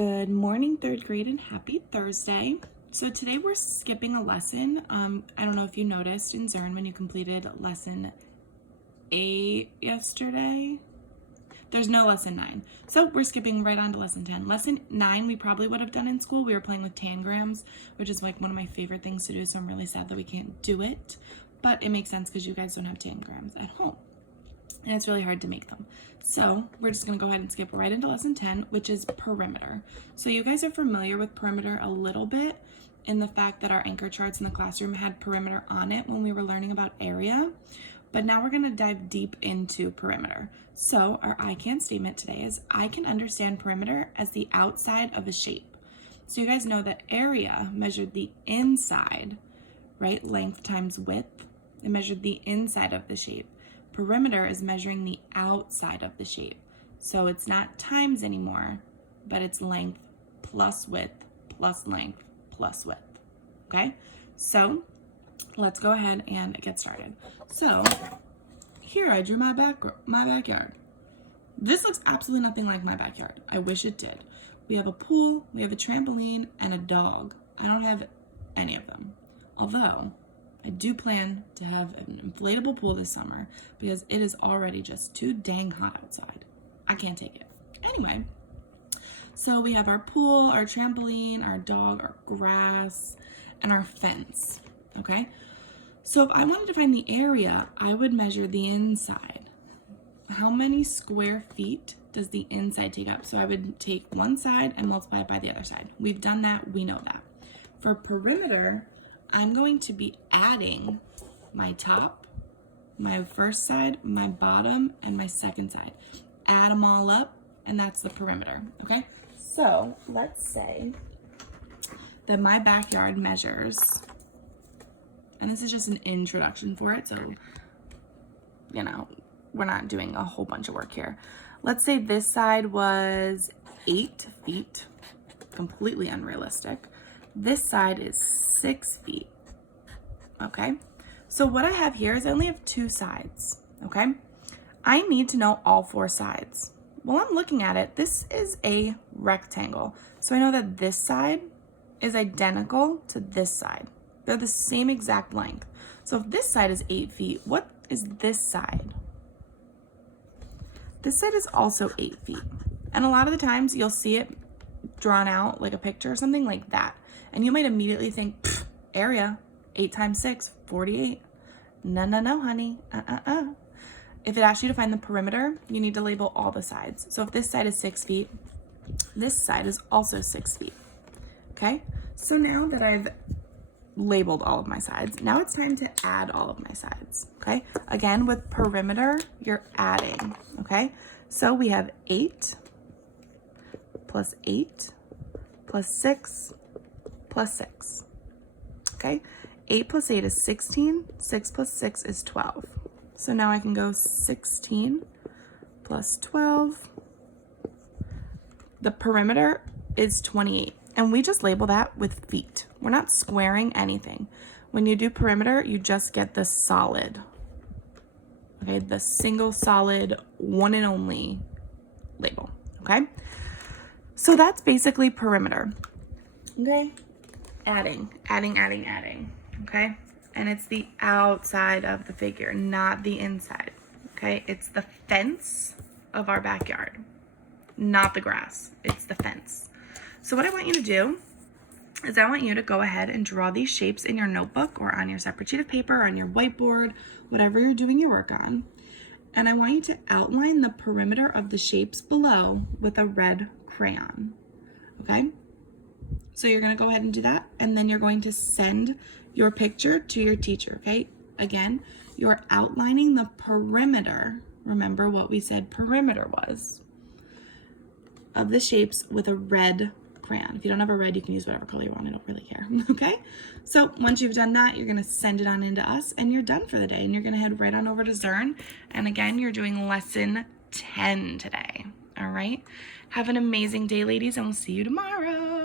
Good morning, third grade, and happy Thursday. So today we're skipping a lesson. I don't know if you noticed in Zern when you completed lesson 8 yesterday. There's no lesson 9. So we're skipping right on to lesson 10. Lesson 9 we probably would have done in school. We were playing with tangrams, which is like one of my favorite things to do, so I'm really sad that we can't do it. But it makes sense because you guys don't have tangrams at home. And it's really hard to make them. So we're just going to go ahead and skip right into lesson 10, which is perimeter. So you guys are familiar with perimeter a little bit in the fact that our anchor charts in the classroom had perimeter on it when we were learning about area. But now we're going to dive deep into perimeter. So our I can statement today is I can understand perimeter as the outside of a shape. So you guys know that area measured the inside, right? Length times width. It measured the inside of the shape. Perimeter is measuring the outside of the shape. So it's not times anymore, but it's length plus width plus length plus width. Okay? So let's go ahead and get started. So here I drew my backyard. This looks absolutely nothing like my backyard. I wish it did. We have a pool, we have a trampoline, and a dog. I don't have any of them. Although I do plan to have an inflatable pool this summer because it is already just too dang hot outside. I can't take it. Anyway, so we have our pool, our trampoline, our dog, our grass, and our fence, okay? So if I wanted to find the area, I would measure the inside. How many square feet does the inside take up? So I would take one side and multiply it by the other side. We've done that, we know that. For perimeter, I'm going to be adding my top, my first side, my bottom, and my second side. Add them all up, and that's the perimeter, okay? So let's say that my backyard measures, and this is just an introduction for it, so, you know, we're not doing a whole bunch of work here. Let's say this side was 8 feet, completely unrealistic. This side is 6 feet, okay? So what I have here is I only have 2 sides, okay? I need to know all 4 sides. While I'm looking at it, this is a rectangle. So I know that this side is identical to this side. They're the same exact length. So if this side is 8 feet, what is this side? This side is also 8 feet. And a lot of the times you'll see it drawn out like a picture or something like that. And you might immediately think, area, 8 times 6, 48. No, honey. If it asks you to find the perimeter, you need to label all the sides. So if this side is 6 feet, this side is also 6 feet. Okay? So now that I've labeled all of my sides, now it's time to add all of my sides. Okay? Again, with perimeter, you're adding. Okay? So we have 8 plus 8 plus 6 plus 6, okay? 8 plus 8 is 16, 6 plus 6 is 12. So now I can go 16 plus 12. The perimeter is 28, and we just label that with feet. We're not squaring anything. When you do perimeter, you just get the solid, okay? The single solid, one and only label, okay? So that's basically perimeter, okay? Adding, okay? And it's the outside of the figure, not the inside, okay? It's the fence of our backyard, not the grass. It's the fence. So what I want you to do is I want you to go ahead and draw these shapes in your notebook or on your separate sheet of paper, or on your whiteboard, whatever you're doing your work on. And I want you to outline the perimeter of the shapes below with a red crayon, okay? So you're gonna go ahead and do that, and then you're going to send your picture to your teacher, okay? Again, you're outlining the perimeter, remember what we said perimeter was, of the shapes with a red crayon. If you don't have a red, you can use whatever color you want, I don't really care, okay? So once you've done that, you're gonna send it on into us, and you're done for the day, and you're gonna head right on over to Zern, and again, you're doing lesson 10 today, all right? Have an amazing day, ladies, and we'll see you tomorrow.